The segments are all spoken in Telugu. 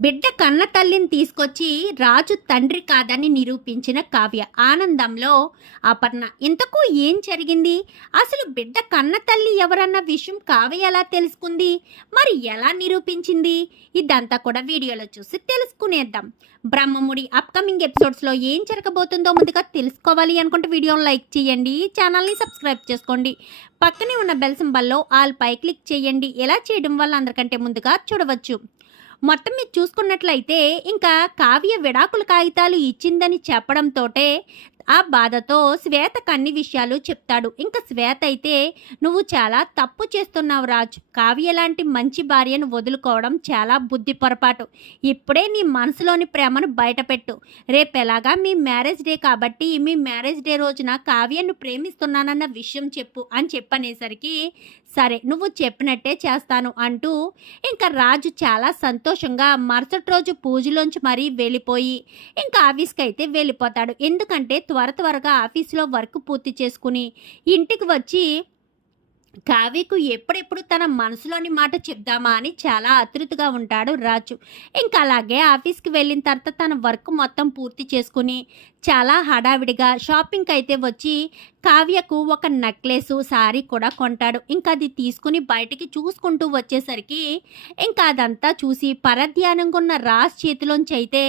బిడ్డ కన్న తల్లిని తీసుకొచ్చి రాజు తండ్రి కాదని నిరూపించిన కావ్య. ఆనందంలో అపర్ణ. ఇంతకు ఏం జరిగింది? అసలు బిడ్డ కన్న తల్లి ఎవరన్న విషయం కావ్య ఎలా తెలుసుకుంది? మరి ఎలా నిరూపించింది? ఇదంతా కూడా వీడియోలో చూసి తెలుసుకునేద్దాం. బ్రహ్మముడి అప్కమింగ్ ఎపిసోడ్స్లో ఏం జరగబోతుందో ముందుగా తెలుసుకోవాలి అనుకుంటే వీడియోని లైక్ చేయండి, ఛానల్ని సబ్స్క్రైబ్ చేసుకోండి, పక్కనే ఉన్న బెల్ సింబల్లో ఆల్ పై క్లిక్ చేయండి. ఎలా చేయడం వల్ల అందరికంటే ముందుగా చూడవచ్చు. మొత్తం మీరు చూసుకున్నట్లయితే ఇంకా కావ్య విడాకుల కాగితాలు ఇచ్చిందని చెప్పడంతోటే ఆ బాధతో శ్వేతకు అన్ని విషయాలు చెప్తాడు. ఇంకా శ్వేత అయితే నువ్వు చాలా తప్పు చేస్తున్నావు రాజ్, కావ్య లాంటి మంచి భార్యను వదులుకోవడం చాలా బుద్ధి పొరపాటు. ఇప్పుడే నీ మనసులోని ప్రేమను బయటపెట్టు. రేపెలాగా మీ మ్యారేజ్ డే కాబట్టి మీ మ్యారేజ్ డే రోజున కావ్యను ప్రేమిస్తున్నానన్న విషయం చెప్పు అని చెప్పనేసరికి సరే నువ్వు చెప్పినట్టే చేస్తాను అంటూ ఇంకా రాజు చాలా సంతోషంగా మరుసటి రోజు పూజలోంచి మరీ వెళ్ళిపోయి ఇంకా ఆఫీస్కి అయితే వెళ్ళిపోతాడు. ఎందుకంటే త్వరగా ఆఫీస్లో వర్క్ పూర్తి చేసుకుని ఇంటికి వచ్చి కావ్యకు ఎప్పుడెప్పుడు తన మనసులోని మాట చెప్దామా అని చాలా ఆతృతగా ఉంటాడు రాజు. ఇంకా అలాగే ఆఫీస్కి వెళ్ళిన తర్వాత తన వర్క్ మొత్తం పూర్తి చేసుకుని చాలా హడావిడిగా షాపింగ్కి అయితే వచ్చి కావ్యకు ఒక నెక్లెస్ శారీ కూడా కొంటాడు. ఇంకా అది తీసుకుని బయటికి చూసుకుంటూ వచ్చేసరికి ఇంకా అదంతా చూసి పరధ్యానంగా ఉన్న రాజ్ చేతిలోంచి అయితే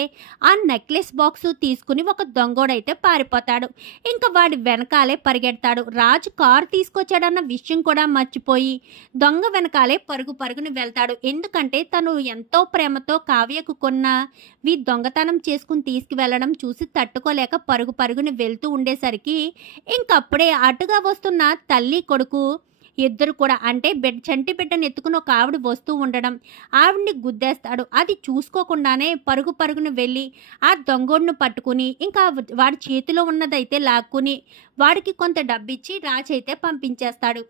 ఆ నెక్లెస్ బాక్స్ తీసుకుని ఒక దొంగోడైతే పారిపోతాడు. ఇంకా వాడి వెనకాలే పరిగెడతాడు. రాజు కారు తీసుకొచ్చాడన్న విషయం కూడా మర్చిపోయి దొంగ వెనకాలే పరుగుని వెళ్తాడు. ఎందుకంటే తను ఎంతో ప్రేమతో కావ్యకు కొన్నవి దొంగతనం చేసుకుని తీసుకువెళ్ళడం చూసి తట్టుకోలేక పరుగుని వెళ్తూ ఉండేసరికి ఇంకప్పుడే అటుగా వస్తున్న తల్లి కొడుకు ఇద్దరు కూడా అంటే చంటి బిడ్డను ఎత్తుకుని ఒక ఆవిడ వస్తూ ఉండడం ఆవిడ్ని గుద్దేస్తాడు. అది చూసుకోకుండానే పరుగును వెళ్ళి ఆ దొంగోడిని పట్టుకుని ఇంకా వాడి చేతిలో ఉన్నదైతే లాక్కుని వాడికి కొంత డబ్బిచ్చి రాజైతే పంపించేస్తాడు.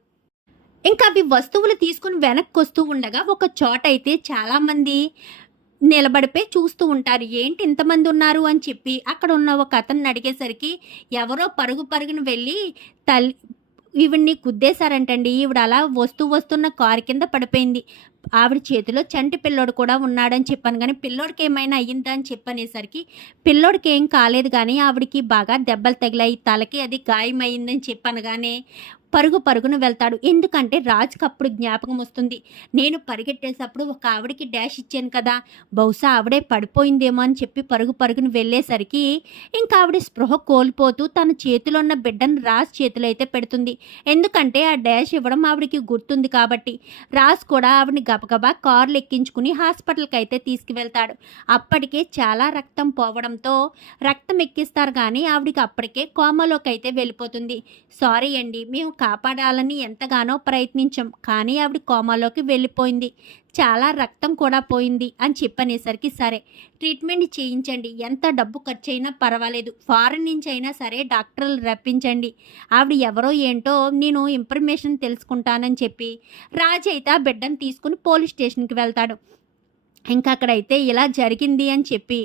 ఇంకా అవి వస్తువులు తీసుకుని వెనక్కి వస్తూ ఉండగా ఒక చోట అయితే చాలామంది నిలబడిపోయి చూస్తూ ఉంటారు. ఏంటి ఇంతమంది ఉన్నారు అని చెప్పి అక్కడ ఉన్న ఒక అతన్ని అడిగేసరికి ఎవరో పరుగున వెళ్ళి తల్లి ఈవిడ్ని గుద్దేశారంటండి. ఈవిడ అలా వస్తున్న కారు కింద పడిపోయింది. ఆవిడ చేతిలో చంటి పిల్లోడు కూడా ఉన్నాడని చెప్పాను, కానీ పిల్లోడికి ఏమైనా అయ్యిందా అని చెప్పనేసరికి పిల్లోడికి ఏం కాలేదు, కానీ ఆవిడికి బాగా దెబ్బలు తగిలాయి, తలకి అది గాయమైందని చెప్పాను. కానీ పరుగున వెళ్తాడు. ఎందుకంటే రాజుకి అప్పుడు జ్ఞాపకం వస్తుంది, నేను పరిగెట్టేటప్పుడు ఒక ఆవిడికి డాష్ ఇచ్చాను కదా, బహుశా ఆవిడే పడిపోయిందేమో అని చెప్పి పరుగున వెళ్ళేసరికి ఇంకా ఆవిడ స్పృహ కోల్పోతూ తన చేతిలో ఉన్న బిడ్డను రాజ్ చేతిలో అయితే పెడుతుంది. ఎందుకంటే ఆ డాష్ ఇవ్వడం ఆవిడికి గుర్తుంది కాబట్టి. రాజ్ కూడా ఆవిడని గబగబా కార్లు ఎక్కించుకుని హాస్పిటల్కి అయితే తీసుకువెళ్తాడు. అప్పటికే చాలా రక్తం పోవడంతో రక్తం ఎక్కిస్తారు, కానీ ఆవిడికి అప్పటికే కోమాలోకి అయితే వెళ్ళిపోతుంది. సారీ అండి, మేము కాపాడాలని ఎంతగానో ప్రయత్నించాం, కానీ ఆవిడ కోమాలోకి వెళ్ళిపోయింది, చాలా రక్తం కూడా పోయింది అని చెప్పనేసరికి సరే ట్రీట్మెంట్ చేయించండి, ఎంత డబ్బు ఖర్చు అయినా పర్వాలేదు, ఫారెన్ నుంచి అయినా సరే డాక్టర్లు రప్పించండి, ఆవిడ ఎవరో ఏంటో నేను ఇన్ఫర్మేషన్ తెలుసుకుంటానని చెప్పి రాజు అయితే ఆ బిడ్డను తీసుకుని పోలీస్ స్టేషన్కి వెళ్తాడు. ఇంకా అక్కడైతే ఇలా జరిగింది అని చెప్పి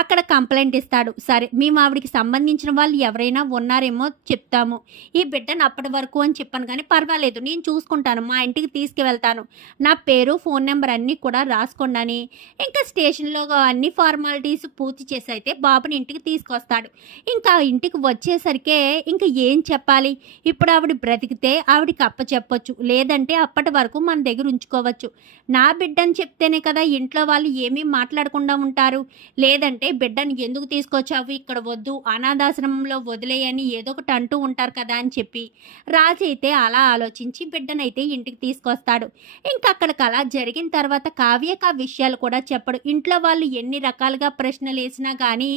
అక్కడ కంప్లైంట్ ఇస్తాడు. సరే మేము ఆవిడికి సంబంధించిన వాళ్ళు ఎవరైనా ఉన్నారేమో చెప్తాము, ఈ బిడ్డను అప్పటి వరకు అని చెప్పాను, కానీ పర్వాలేదు నేను చూసుకుంటాను, మా ఇంటికి తీసుకువెళ్తాను, నా పేరు ఫోన్ నెంబర్ అన్నీ కూడా రాసుకోండి. ఇంకా స్టేషన్లో అన్ని ఫార్మాలిటీస్ పూర్తి చేసి అయితే బాబుని ఇంటికి తీసుకొస్తాడు. ఇంకా ఇంటికి వచ్చేసరికే ఇంకా ఏం చెప్పాలి, ఇప్పుడు ఆవిడ బ్రతికితే ఆవిడికి అప్పచెప్పొచ్చు, లేదంటే అప్పటి వరకు మన దగ్గర ఉంచుకోవచ్చు. నా బిడ్డని చెప్తేనే కదా ఇంట్లో వాళ్ళు ఏమీ మాట్లాడకుండా ఉంటారు, లేదంటే బిడ్డను ఎందుకు తీసుకొచ్చావు, ఇక్కడ వద్దు, అనాథాశ్రమంలో వదిలేయని ఏదో ఒకటి అంటూ ఉంటారు కదా అని చెప్పి రాజు అయితే అలా ఆలోచించి బిడ్డనైతే ఇంటికి తీసుకొస్తాడు. ఇంకా అక్కడికి అలా జరిగిన తర్వాత కావ్యక విషయాలు కూడా చెప్పడు. ఇంట్లో వాళ్ళు ఎన్ని రకాలుగా ప్రశ్నలు వేసినా కానీ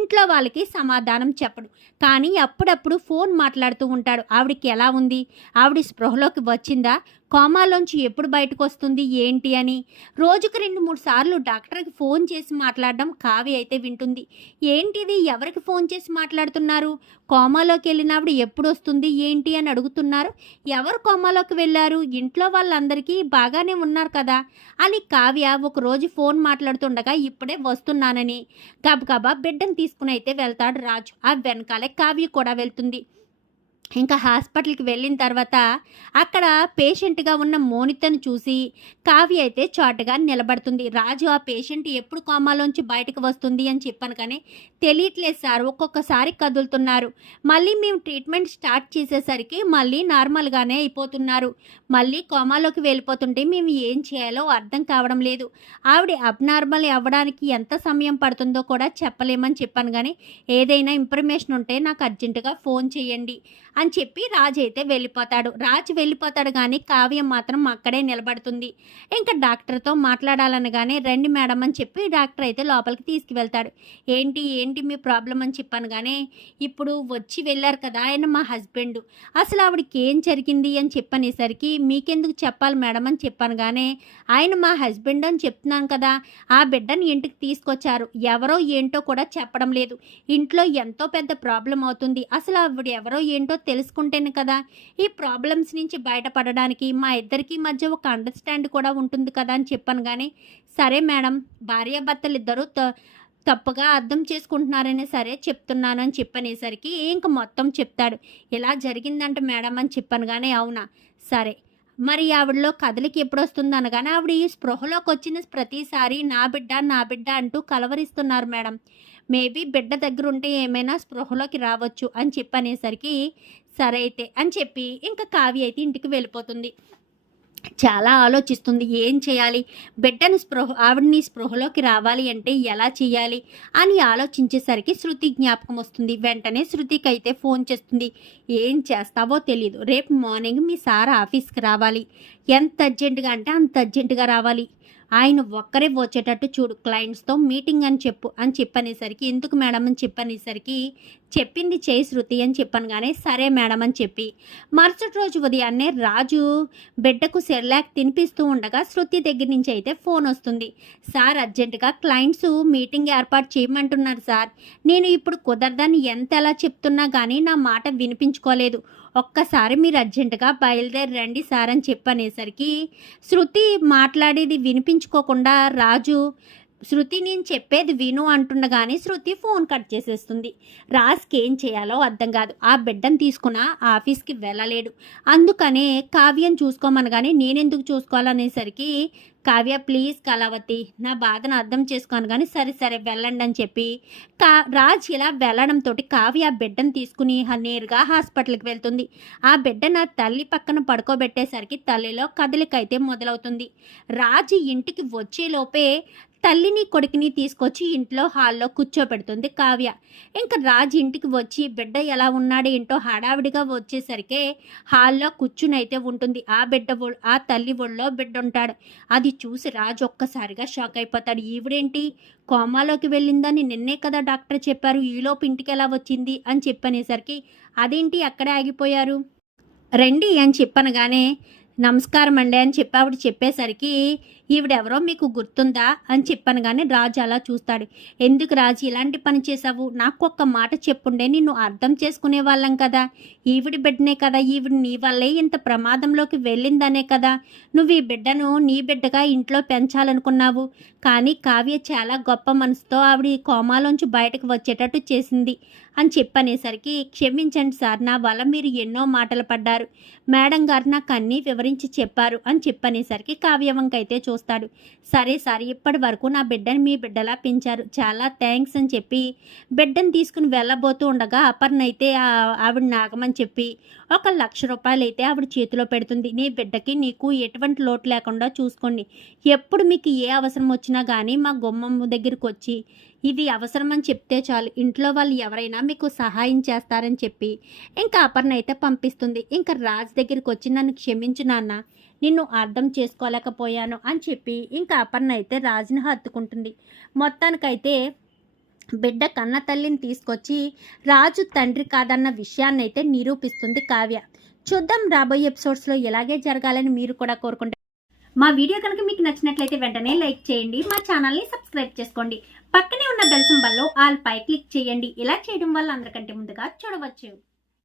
ఇంట్లో వాళ్ళకి సమాధానం చెప్పడు. కానీ అప్పుడప్పుడు ఫోన్ మాట్లాడుతూ ఉంటాడు. ఆవిడికి ఎలా ఉంది, ఆవిడ స్పృహలోకి వచ్చిందా, కోమాలోంచి ఎప్పుడు బయటకు వస్తుంది ఏంటి అని రోజుకు 2-3 సార్లు డాక్టర్కి ఫోన్ చేసి మాట్లాడడం కావ్య అయితే వింటుంది. ఏంటిది, ఎవరికి ఫోన్ చేసి మాట్లాడుతున్నారు, కోమాలోకి వెళ్ళినప్పుడు ఎప్పుడు వస్తుంది ఏంటి అని అడుగుతున్నారు, ఎవరు కోమాలోకి వెళ్ళారు, ఇంట్లో వాళ్ళందరికీ బాగానే ఉన్నారు కదా అని కావ్య ఒకరోజు ఫోన్ మాట్లాడుతుండగా ఇప్పుడే వస్తున్నానని గబగబా బిడ్డను తీసుకుని అయితే వెళ్తాడు రాజు. ఆ వెనకాలే కావ్య కూడా వెళ్తుంది. ఇంకా హాస్పిటల్‌కి వెళ్ళిన తర్వాత అక్కడ పేషెంట్‌గా ఉన్న మోనితను చూసి కావ్య అయితే చాటుగా నిలబడుతుంది. రాజు ఆ పేషెంట్ ఎప్పుడు కోమాలోంచి బయటకు వస్తుంది అని చెప్పాను కానీ, తెలియట్లేదు సార్ ఒక్కొక్కసారి కదులుతున్నారు. మళ్ళీ మేము ట్రీట్మెంట్ స్టార్ట్ చేసేసరికి మళ్ళీ నార్మల్‌గానే అయిపోతున్నారు. మళ్ళీ కోమాలోకి వెళ్ళిపోతుంటే మేము ఏం చేయాలో అర్థం కావడం లేదు. ఆవిడ అబ్‌నార్మల్ అవ్వడానికి ఎంత సమయం పడుతుందో కూడా చెప్పలేమని చెప్పాను గానీ, ఏదైనా ఇన్ఫర్మేషన్ ఉంటే నాకు అర్జెంట్‌గా ఫోన్ చేయండి అని చెప్పి రాజు అయితే వెళ్ళిపోతాడు. రాజు వెళ్ళిపోతాడు కానీ కావ్య మాత్రం అక్కడే నిలబడుతుంది. ఇంకా డాక్టర్‌తో మాట్లాడాలనగానే రండి మేడం అని చెప్పి డాక్టర్ అయితే లోపలికి తీసుకువెళ్తాడు. ఏంటి ఏంటి మీ ప్రాబ్లమ్ అని చెప్పనగానే, ఇప్పుడు వచ్చి వెళ్ళారు కదా ఆయన మా హస్బెండ్. అసలు ఆవిడకి ఏం జరిగింది అని చెప్పనేసరికి మీకెందుకు చెప్పాలి మేడం అని చెప్పనగానే, ఆయన మా హస్బెండ్ అని చెప్తున్నాను కదా, ఆ బిడ్డని ఇంటికి తీసుకొచ్చారు. ఎవరో ఏంటో కూడా చెప్పడం లేదు. ఇంట్లో ఎంతో పెద్ద ప్రాబ్లం అవుతుంది. అసలు ఆవిడ ఎవరో ఏంటో తెలుసుకుంటేనే కదా ఈ ప్రాబ్లమ్స్ నుంచి బయటపడడానికి మా ఇద్దరికి మధ్య ఒక అండర్స్టాండ్ కూడా ఉంటుంది కదా అని చెప్పాను కానీ, సరే మేడం భార్యాభర్తలు ఇద్దరు తప్పుగా అర్థం చేసుకుంటున్నారనే సరే చెప్తున్నాను అని చెప్పనేసరికి ఇంక మొత్తం చెప్తాడు. ఇలా జరిగిందంట మేడం అని చెప్పాను కానీ, అవునా సరే మరి ఆవిడలో కదలిక ఎప్పుడొస్తుంది అనగానే, ఆవిడ ఈ స్పృహలోకి వచ్చిన ప్రతిసారి నా బిడ్డ నా బిడ్డ అంటూ కలవరిస్తున్నారు మేడం. మేబీ బిడ్డ దగ్గర ఉంటే ఏమైనా స్పృహలోకి రావచ్చు అని చెప్పనేసరికి, సరే అయితే అని చెప్పి ఇంకా కావ్య అయితే ఇంటికి వెళ్ళిపోతుంది. చాలా ఆలోచిస్తుంది. ఏం చేయాలి? బిడ్డని ఆవిడని స్పృహలోకి రావాలి అంటే ఎలా చేయాలి అని ఆలోచించేసరికి శృతి జ్ఞాపకం వస్తుంది. వెంటనే శృతికైతే ఫోన్ చేస్తుంది. ఏం చేస్తావో తెలీదు. రేపు మార్నింగ్ మీ సార్ ఆఫీస్కి రావాలి. ఎంత అర్జెంటుగా అంటే అంత అర్జెంటుగా రావాలి. ఆయన ఒక్కరే వచ్చేటట్టు చూడు, క్లయింట్స్తో మీటింగ్ అని చెప్పు అని చెప్పనేసరికి, ఎందుకు మేడం అని చెప్పనేసరికి, చెప్పింది చేయి శృతి అని చెప్పాను కానీ, సరే మేడం అని చెప్పి మరుసటి రోజు ఉదయాన్నే రాజు బిడ్డకు సెర్లాక్ తినిపిస్తూ ఉండగా శృతి దగ్గర నుంచి అయితే ఫోన్ వస్తుంది. సార్ అర్జెంటుగా క్లయింట్స్ మీటింగ్ ఏర్పాటు చేయమంటున్నారు సార్. నేను ఇప్పుడు కుదరదని ఎలా చెప్తున్నా కానీ నా మాట వినిపించుకోలేదు. ఒక్కసారి మీరు అర్జెంటుగా బయలుదేరి రండి సార్ అని చెప్పనేసరికి, శృతి మాట్లాడేది వినిపించుకోకుండా రాజు, శృతి నేను చెప్పేది విను అంటుండగానే శృతి ఫోన్ కట్ చేసేస్తుంది. రాజ్కి ఏం చేయాలో అర్థం కాదు. ఆ బిడ్డను తీసుకున్న ఆఫీస్కి వెళ్ళలేడు. అందుకనే కావ్యం చూసుకోమనగానే నేనెందుకు చూసుకోవాలనేసరికి, కావ్య ప్లీజ్ కళావతి నా బాధను అర్థం చేసుకోను కానీ, సరే సరే వెళ్ళండి అని చెప్పి రాజ్ ఇలా వెళ్ళడంతో కావ్య ఆ బిడ్డను తీసుకుని నేరుగా హాస్పిటల్కి వెళ్తుంది. ఆ బిడ్డ నా తల్లి పక్కన పడుకోబెట్టేసరికి తల్లిలో కదలికైతే మొదలవుతుంది. రాజ్ ఇంటికి వచ్చేలోపే తల్లిని కొడుకుని తీసుకొచ్చి ఇంట్లో హాల్లో కూర్చోబెడుతుంది కావ్య. ఇంకా రాజు ఇంటికి వచ్చి బిడ్డ ఎలా ఉన్నాడు ఏంటో హడావిడిగా వచ్చేసరికి హాల్లో కూర్చుని అయితే ఉంటుంది. ఆ తల్లి ఒళ్ళో బిడ్డ ఉంటాడు. అది చూసి రాజు ఒక్కసారిగా షాక్ అయిపోతాడు. ఈవిడేంటి కోమాలోకి వెళ్ళిందని నిన్నే కదా డాక్టర్ చెప్పారు, ఈలోపు ఇంటికి ఎలా వచ్చింది అని చెప్పనేసరికి, అదేంటి అక్కడే ఆగిపోయారు, రండి అని చెప్పనగానే, నమస్కారం అండి అని చెప్పి ఆవిడ చెప్పేసరికి, ఈవిడెవరో మీకు గుర్తుందా అని చెప్పాను కానీ రాజు అలా చూస్తాడు. ఎందుకు రాజు ఇలాంటి పని చేసావు? నాకు ఒక్క మాట చెప్పుండే నిన్ను అర్థం చేసుకునే వాళ్ళం కదా. ఈవిడి బిడ్డనే కదా, ఈవిడ నీ వల్లే ఇంత ప్రమాదంలోకి వెళ్ళిందనే కదా నువ్వు ఈ బిడ్డను నీ బిడ్డగా ఇంట్లో పెంచాలనుకున్నావు. కానీ కావ్య చాలా గొప్ప మనసుతో ఆవిడ ఈ కోమాలోంచి బయటకు వచ్చేటట్టు చేసింది అని చెప్పనేసరికి, క్షమించండి సార్, నా వల్ల మీరు ఎన్నో మాటలు పడ్డారు. మేడం గారు నాకు అన్నీ వివరించి చెప్పారు అని చెప్పనేసరికి కావ్యవంకైతే చూస్తాడు. సరే సార్, ఇప్పటి వరకు నా బిడ్డని మీ బిడ్డలా పెంచారు, చాలా థ్యాంక్స్ అని చెప్పి బిడ్డను తీసుకుని వెళ్ళబోతూ ఉండగా అపర్ణ అయితే ఆవిడ నాగమని చెప్పి ₹1,00,000 అయితే ఆవిడ చేతిలో పెడుతుంది. నీ బిడ్డకి నీకు ఎటువంటి లోటు లేకుండా చూసుకోండి. ఎప్పుడు మీకు ఏ అవసరం వచ్చినా కానీ మా గుమ్మం దగ్గరికి వచ్చి ఇది అవసరమని చెప్తే చాలు, ఇంట్లో వాళ్ళు ఎవరైనా మీకు సహాయం చేస్తారని చెప్పి ఇంకా అపర్ణ అయితే పంపిస్తుంది. ఇంకా రాజ్ దగ్గరికి వచ్చి నన్ను క్షమించు నాన్న, నిన్ను అర్థం చేసుకోలేకపోయాను అని చెప్పి ఇంకా అపర్ణ అయితే రాజుని హత్తుకుంటుంది. మొత్తానికైతే బిడ్డ కన్న తల్లిని తీసుకొచ్చి రాజు తండ్రి కాదన్న విషయాన్ని అయితే నిరూపిస్తుంది కావ్య. చూద్దాం రాబోయే ఎపిసోడ్స్లో ఇలాగే జరగాలని మీరు కూడా కోరుకుంటారు. మా వీడియో కనుక మీకు నచ్చినట్లయితే వెంటనే లైక్ చేయండి, మా ఛానల్ని సబ్స్క్రైబ్ చేసుకోండి, పక్కనే ఉన్న బెల్ సింబల్లో ఆల్ పై క్లిక్ చేయండి. ఇలా చేయడం వల్ల అందరికంటే ముందుగా చూడవచ్చు.